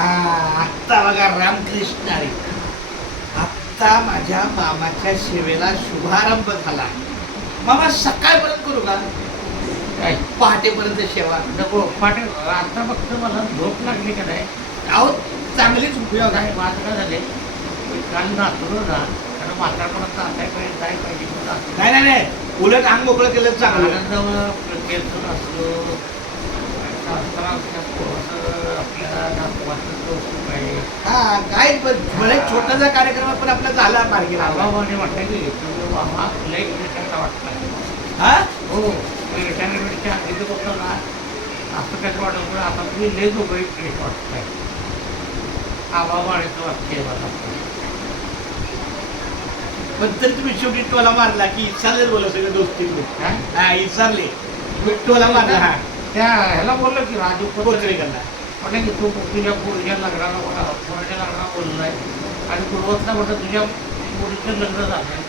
आत्ता बघा रामकृष्ण हरी. आत्ता माझ्या मामाच्या सेवेला शुभारंभ झाला. मामा सकाळपर्यंत करू का? काय पहाटेपर्यंत सेवा? नको पाटील आता फक्त मला झोप लागली का नाही? अहो चांगलीच उपयोग आहे माझं काय झाले? काल नाचलो ना कारण म्हातारपणात नाचायपर्यंत जाय पाहिजे. नाही नाही उलट अंग मोकळं केलं चांगलं. आनंदावर केलं नसलो शास्त्र आमच्या पोराचं आपल्याला नाचवाचं कौतुक आहे हा काय भले छोटासा कार्यक्रम पण आपला झाला मार्गी तुम्ही वाटला. हा? हो रिटायरमेंटच्या आधी तर बघतो ना असं वाटत पण आता तुम्ही लई दोघंही फ्रेश वाटताय. आहे मला. पण तरी तुम्ही शेवटी टोला मारला की इचारले बोला सगळे दोस्ती हा? इचारले टोला मारला. हा. त्या ह्याला बोललो की राजू कोचरेकरला म्हटलं की तू तुझ्या पोरीच्या लग्नाला बोला पोराच्या लग्नाला बोललाय. आणि पूर्वतला म्हटलं तुझ्या पोरीचं लग्न झालंय.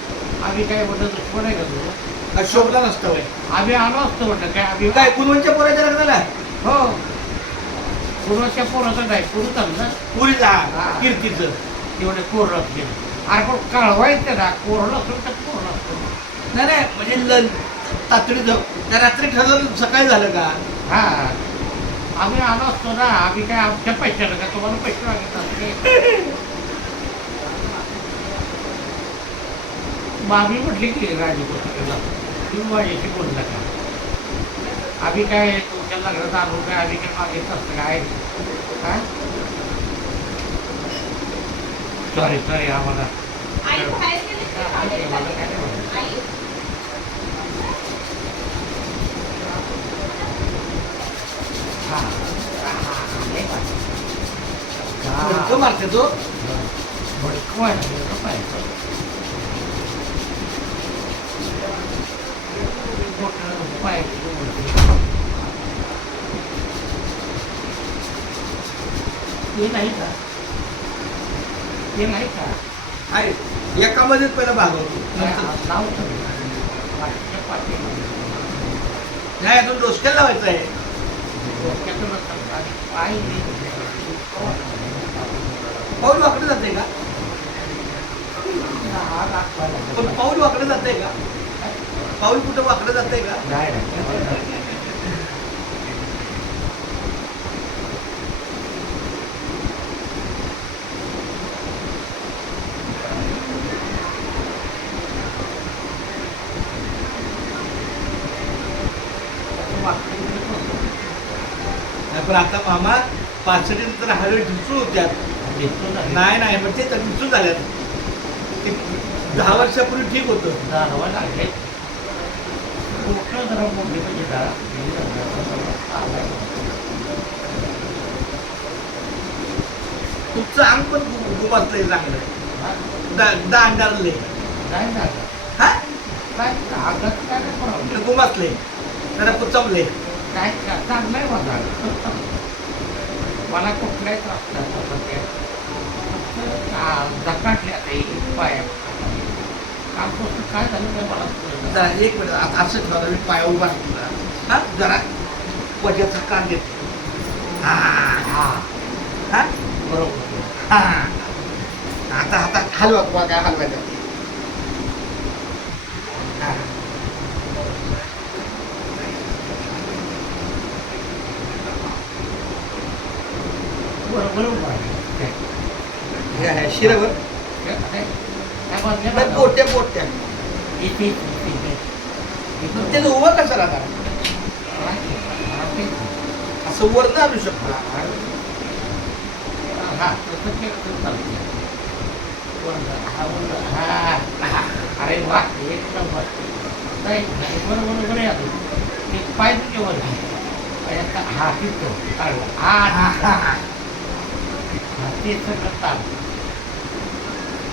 आम्ही काय म्हटलं दुश्मन आहे का तुझं शोभला नसतं. आम्ही आलो असतो म्हटलं. काय आम्ही काय कुणवंच्या पोराच्या लग्नाला? हो. पूर्वच्या पोराचं नाही पूर्व चाललं पुरीचा हा. कीर्तीचं. तेवढे कोरडं असले अरे पण कळवायचं ना कोरडं असेल तर कोरडं असतं. नाही नाही म्हणजे लन तातडीचं त्या रात्री ठरवलं सकाळी झालं का? हा. आम्ही आलो असतो ना आम्ही काय आमच्या पैशाला का? तुम्हाला पैसे मग आम्ही म्हटले की राजू कोटीला तुम्ही माझ्याशी बोलला का आम्ही काय तुमच्या लग्नात आलो काय आम्ही काय मागितलं असतं काय? हा? सॉरी सॉरी आम्हाला आई बाहेर गेली की हा, बाहेर मला काय नाही म्हणत. आई हा हा, नाही पाहिजे. हा. भडकं मारते तो. भडकं पाहिजे. नाही का? ते नाही का? आहे. एकामध्येच पहिला भाग होतो. नाही, अजून डोसक्याला लावायचं आहे डोक्यातून नसतं आणि पाय नाही. पाऊल वाकडं जाते का? पण पाऊल वाकडे जाते का? पाऊल कुठं वाकडे जाते का? पण आता मामा पाचडी तर हळू ढिचूळ होत्यात. नाही. नाही ते तर ढिचूळ झाल्यात. ते दहा वर्षापूर्वी ठीक होतं. म्हणजे तुमचं अंग पण गुमासलंय चांगलं. दांडारले गुमासले जरा कुचमले काय चांगलं आहे माझा मला कुठलाही त्रास नाही. फक्त पाया. कालपासून काय झालं काय मला. जरा एक मिनिट आता असं ठेवा मी पाया उभा हा जरा वजाचा कान देतो. हा. हा. हा? बरोबर. हा. आता आता हलवा बघा काय हलवायचं हा. बरोबर बरोबर आहे. काय- हे आहे शिरवर काय- पोट्या पोट्या त्याचं उभं कसं राहणार असं वर आणू शकतो हा हा, हा, हा. अरे वा एक नंबर नाही बरोबर बरोबर आहे अजून ते पाय तुझे वर आता हा तिथं हा, हा. हा, ते सगळं चाल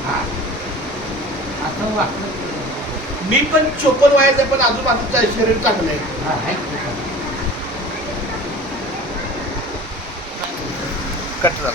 हा. असं वाटलं मी पण चोपन व्हायचं पण अजून माझं शरीर चांगलं आहे. हा आहे. कट झाला.